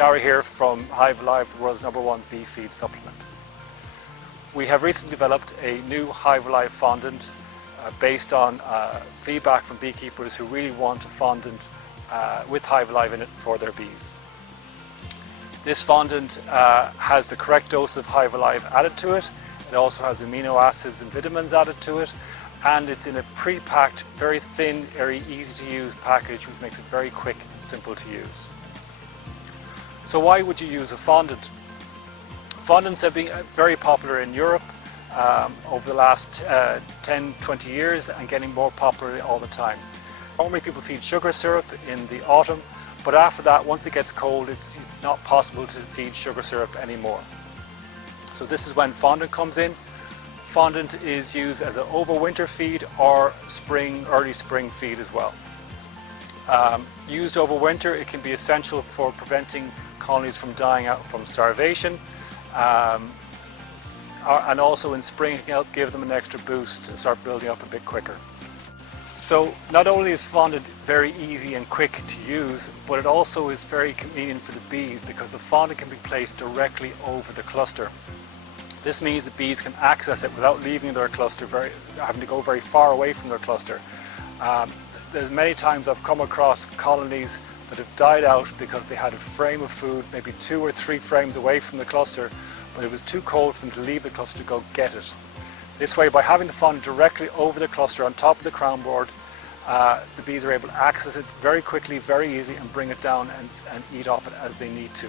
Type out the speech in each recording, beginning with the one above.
Darry here from Hive, the world's #1 bee feed supplement. We have recently developed a new Hive fondant based on feedback from beekeepers who really want a fondant with Hive in it for their bees. This fondant has the correct dose of Hive added to it. It also has amino acids and vitamins added to it, and it's in a pre-packed, very thin, very easy to use package, which makes it very quick and simple to use. So why would you use a fondant? Fondants have been very popular in Europe over the last 10-20 years and getting more popular all the time. Normally people feed sugar syrup in the autumn, but after that, once it gets cold, it's not possible to feed sugar syrup anymore. So this is when fondant comes in. Fondant is used as an overwinter feed or early spring feed as well. Used over winter, it can be essential for preventing colonies from dying out from starvation, and also in spring it can help give them an extra boost to start building up a bit quicker. So not only is fondant very easy and quick to use, but it also is very convenient for the bees because the fondant can be placed directly over the cluster. This means the bees can access it without leaving their cluster, having to go very far away from their cluster. There's many times I've come across colonies that have died out because they had a frame of food, maybe 2 or 3 frames away from the cluster, but it was too cold for them to leave the cluster to go get it. This way, by having the fondant directly over the cluster on top of the crown board, the bees are able to access it very quickly, very easily, and bring it down and eat off it as they need to.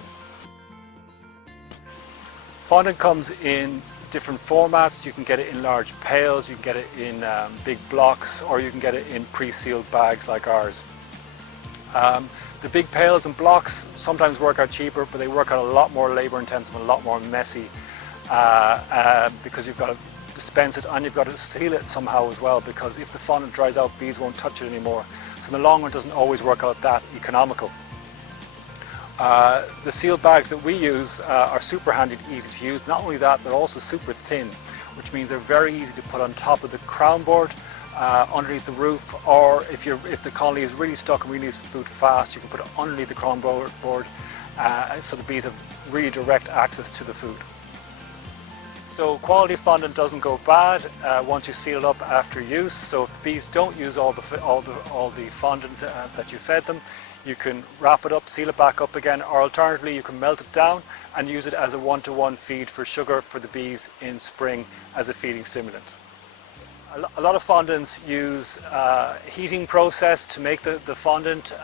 Fondant comes in different formats. You can get it in large pails, you can get it in big blocks, or you can get it in pre-sealed bags like ours. The big pails and blocks sometimes work out cheaper, but they work out a lot more labor intensive and a lot more messy because you've got to dispense it and you've got to seal it somehow as well, because if the fondant dries out, bees won't touch it anymore. So in the long run, it doesn't always work out that economical. The sealed bags that we use are super handy and easy to use. Not only that, they're also super thin, which means they're very easy to put on top of the crown board, underneath the roof, or if the colony is really stuck and really needs food fast, you can put it underneath the crown board so the bees have really direct access to the food. So quality fondant doesn't go bad once you seal it up after use. So if the bees don't use all the fondant that you fed them, you can wrap it up, seal it back up again, or alternatively you can melt it down and use it as a one-to-one feed for sugar for the bees in spring as a feeding stimulant. A lot of fondants use heating process to make the fondant,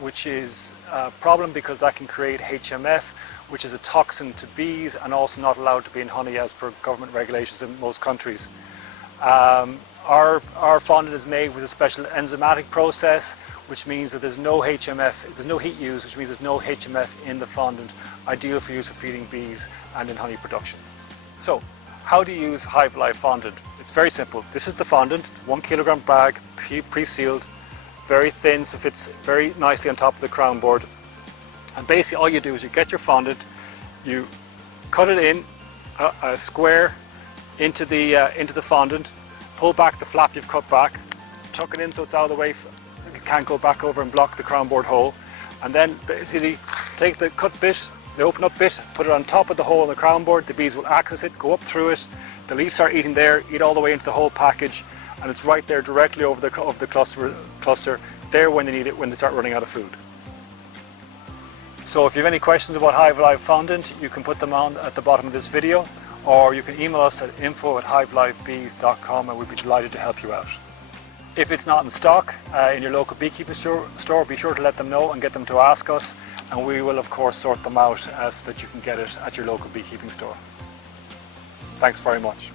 which is a problem because that can create HMF, which is a toxin to bees and also not allowed to be in honey as per government regulations in most countries. Our fondant is made with a special enzymatic process, which means that there's no HMF, there's no heat used, which means there's no HMF in the fondant, ideal for use for feeding bees and in honey production. So, how do you use Hive fondant? It's very simple. This is the fondant. It's a 1 kilogram bag, pre-sealed, very thin, so fits very nicely on top of the crown board. And basically all you do is you get your fondant, you cut it in a square into the fondant, pull back the flap you've cut back, tuck it in so it's out of the way, it can't go back over and block the crown board hole, and then basically take the cut bit, the open up bit, put it on top of the hole in the crown board. The bees will access it, go up through it, they'll start eating there, eat all the way into the whole package, and it's right there directly over the cluster, there when they need it, when they start running out of food. So if you have any questions about Hive fondant, you can put them on at the bottom of this video, or you can email us at info@hivelivebees.com and we'd be delighted to help you out. If it's not in stock in your local beekeeping store, be sure to let them know and get them to ask us, and we will of course sort them out so that you can get it at your local beekeeping store. Thanks very much.